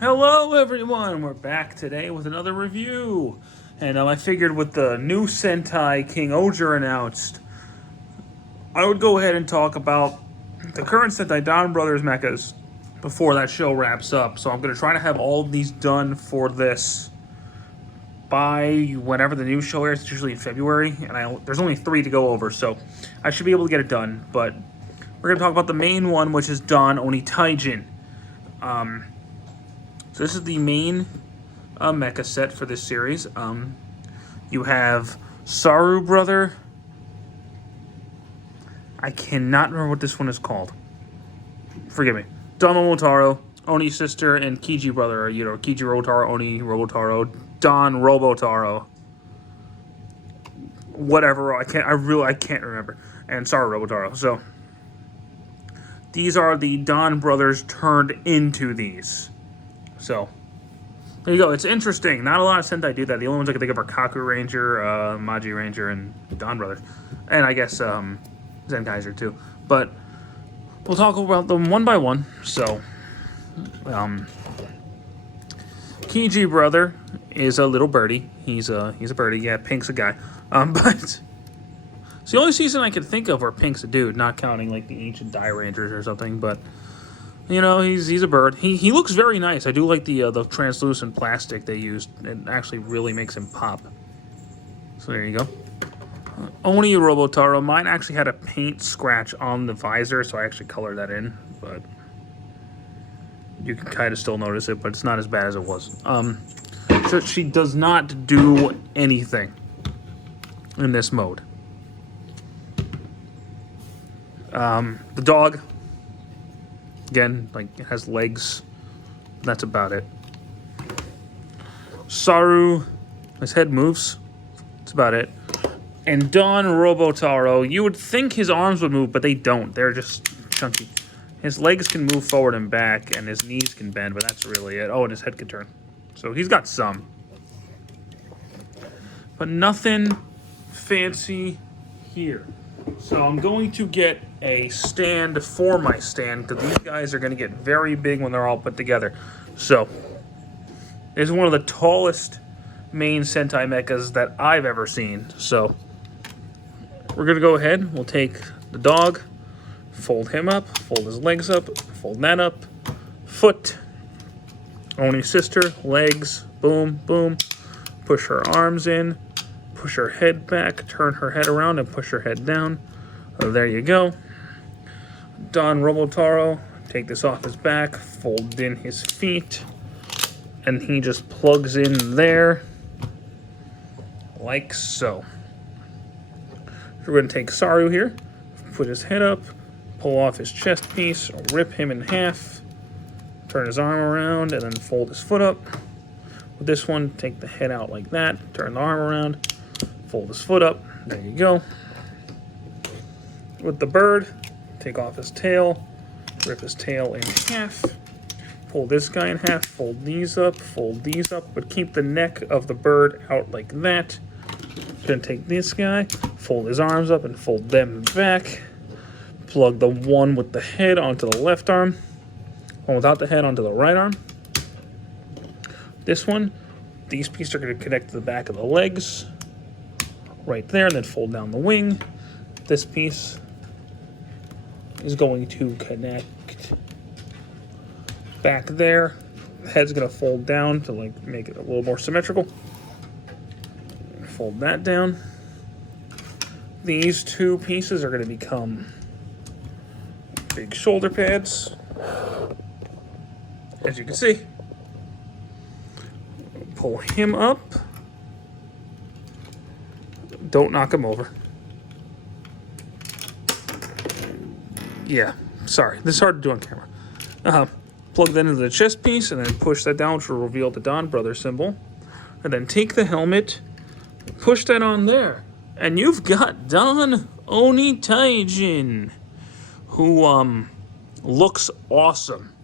Hello everyone, we're back today with another review. And I figured with the new Sentai King Oger announced, I would go ahead and talk about the current Sentai Donbrothers mechas before that show wraps up. So I'm going to try to have all of these done for this by whenever the new show airs. It's usually in February, and there's only 3 to go over, so I should be able to get it done. But we're going to talk about the main one, which is Don Onitaijin. So this is the main mecha set for this series. You have Saru brother. I cannot remember what this one is called. Forgive me. Don Momotaro, Oni sister, and Kiji brother. Kiji Robotaro, Oni Robotaro, Don Robotaro. Whatever. I can't remember. And Saru Robotaro. So these are the Don brothers turned into these. So, there you go. It's interesting. Not a lot of Sentai do that. The only ones I can think of are Kaku Ranger, Maji Ranger, and Don Brothers. And I guess Zenkaiser too. But we'll talk about them one by one. So, Kiji Brother is a little birdie. He's a birdie. Yeah, Pink's a guy. But it's the only season I could think of where Pink's a dude, not counting like the Ancient Die Rangers or something. But you know, he's a bird. He looks very nice. I do like the translucent plastic they used. It actually really makes him pop. So there you go. Oni Robotaro. Mine actually had a paint scratch on the visor, so I actually colored that in. But you can kind of still notice it, but it's not as bad as it was. So she does not do anything in this mode. The dog. Again, like, it has legs. That's about it. Saru, his head moves. That's about it. And Don Robotaro, you would think his arms would move, but they don't. They're just chunky. His legs can move forward and back, and his knees can bend, but that's really it. Oh, and his head can turn. So he's got some. But nothing fancy here. So I'm going to get a stand for my stand, because these guys are going to get very big when they're all put together. So, this is one of the tallest main Sentai mechas that I've ever seen. So, we're going to go ahead. We'll take the dog, fold him up, fold his legs up, fold that up, foot, Oni sister, legs, boom, boom, push her arms in, push her head back, turn her head around, and push her head down. Oh, there you go. Don Robotaro, take this off his back, fold in his feet, and he just plugs in there, like so. We're going to take Saru here, put his head up, pull off his chest piece, rip him in half, turn his arm around, and then fold his foot up. With this one, take the head out like that, turn the arm around, fold his foot up, there you go. With the bird, take off his tail, rip his tail in half, pull this guy in half, fold these up, but keep the neck of the bird out like that. Then take this guy, fold his arms up and fold them back. Plug the one with the head onto the left arm, one without the head onto the right arm. This one, these pieces are going to connect to the back of the legs, right there, and then fold down the wing. This piece is going to connect back there. The head's going to fold down to like make it a little more symmetrical. Fold that down. These two pieces are going to become big shoulder pads, as you can see. Pull him up. Don't knock him over. Yeah, sorry. This is hard to do on camera. Plug that into the chest piece and then push that down, which will reveal the Don Brother symbol. And then take the helmet, push that on there. And you've got Don Onitaijin, who looks awesome.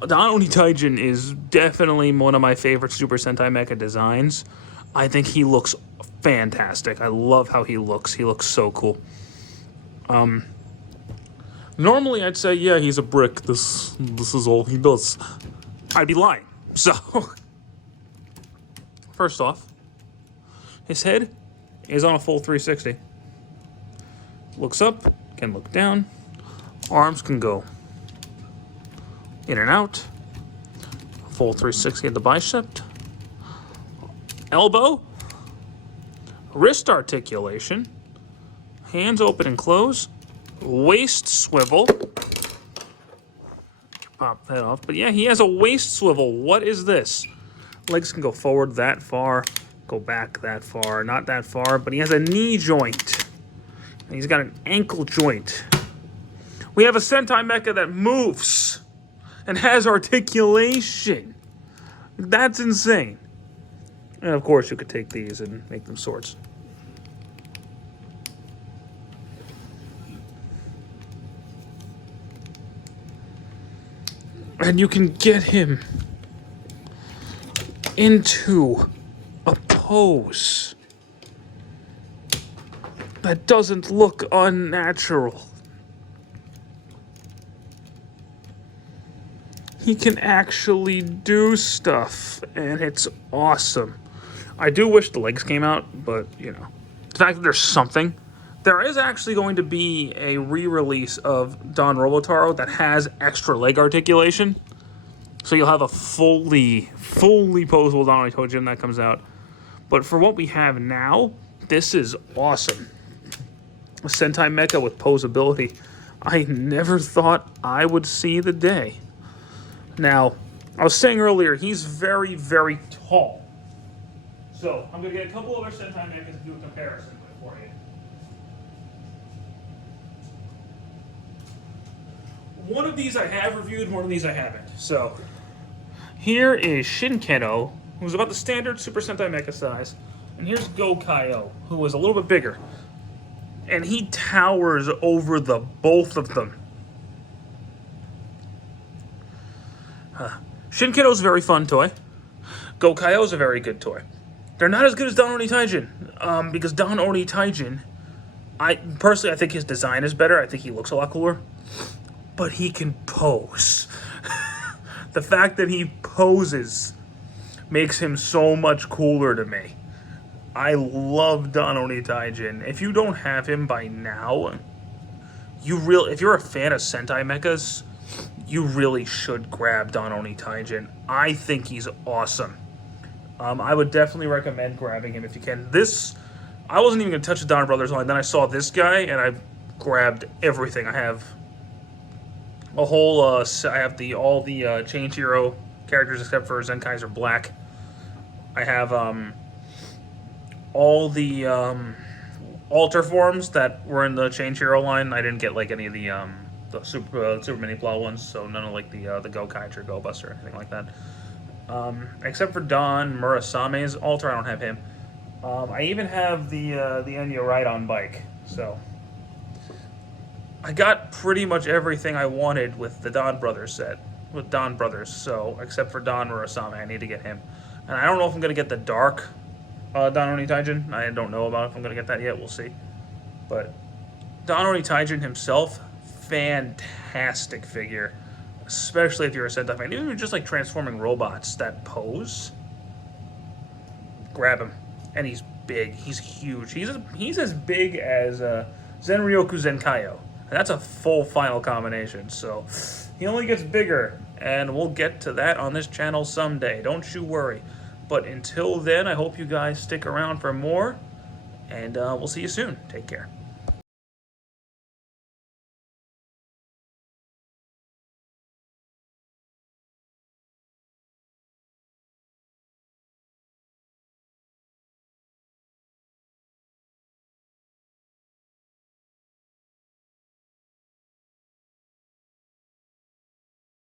Don Onitaijin is definitely one of my favorite Super Sentai Mecha designs. I think he looks fantastic. I love how he looks. He looks so cool. Normally, I'd say, yeah, he's a brick. This is all he does. I'd be lying. So, first off, his head is on a full 360. Looks up, can look down. Arms can go in and out. Full 360 at the bicep. Elbow. Wrist articulation. Hands open and close. Waist swivel. Pop that off. But yeah, he has a waist swivel. What is this? Legs can go forward that far, go back that far, not that far, but he has a knee joint. And he's got an ankle joint. We have a Sentai Mecha that moves and has articulation. That's insane. And of course, you could take these and make them swords. And you can get him into a pose that doesn't look unnatural. He can actually do stuff, and it's awesome. I do wish the legs came out, but, you know, the fact that there's something. There is actually going to be a re-release of Don Robotaro that has extra leg articulation. So you'll have a fully posable Don Onitaijin that comes out. But for what we have now, this is awesome. A Sentai Mecha with posability. I never thought I would see the day. Now, I was saying earlier, he's very, very tall. So I'm going to get a couple other Sentai Mechas to do a comparison for you. One of these I have reviewed, one of these I haven't. So, here is Shinkedo, who's about the standard Super Sentai Mecha size. And here's Go-Kaio, who is a little bit bigger. And he towers over the both of them. Shinkedo's a very fun toy. Go-Kaio's a very good toy. They're not as good as Don Onitaijin, because Don Onitaijin, I think his design is better. I think he looks a lot cooler. But he can pose. The fact that he poses makes him so much cooler to me. I love Don Onitaijin. If you don't have him by now, if you're a fan of Sentai Mechas, you really should grab Don Onitaijin. I think he's awesome. I would definitely recommend grabbing him if you can. I wasn't even going to touch the Donbrothers line. Then I saw this guy, and I grabbed everything. I have a whole, I have all the Change Hero characters except for Zenkaiser Black. I have all the alter forms that were in the Change Hero line. I didn't get like any of the super mini plow ones, so none of like the Go-Kaiser, Go-Buster, or anything like that. Except for Don Murasame's alter, I don't have him. I even have the Enya Ride-On bike, so I got pretty much everything I wanted with the Donbrothers set, with Donbrothers, so except for Don Murasame, I need to get him. And I don't know if I'm going to get the Dark Don Onitaijin. I don't know about if I'm going to get that yet, we'll see. But Don Onitaijin himself, fantastic figure, especially if you're a Sentai fan. Even just like transforming robots that pose, grab him. And he's big, he's huge. He's as big as Zenryoku Zenkaio. And that's a full final combination, so he only gets bigger, and we'll get to that on this channel someday. Don't you worry. But until then, I hope you guys stick around for more, and we'll see you soon. Take care.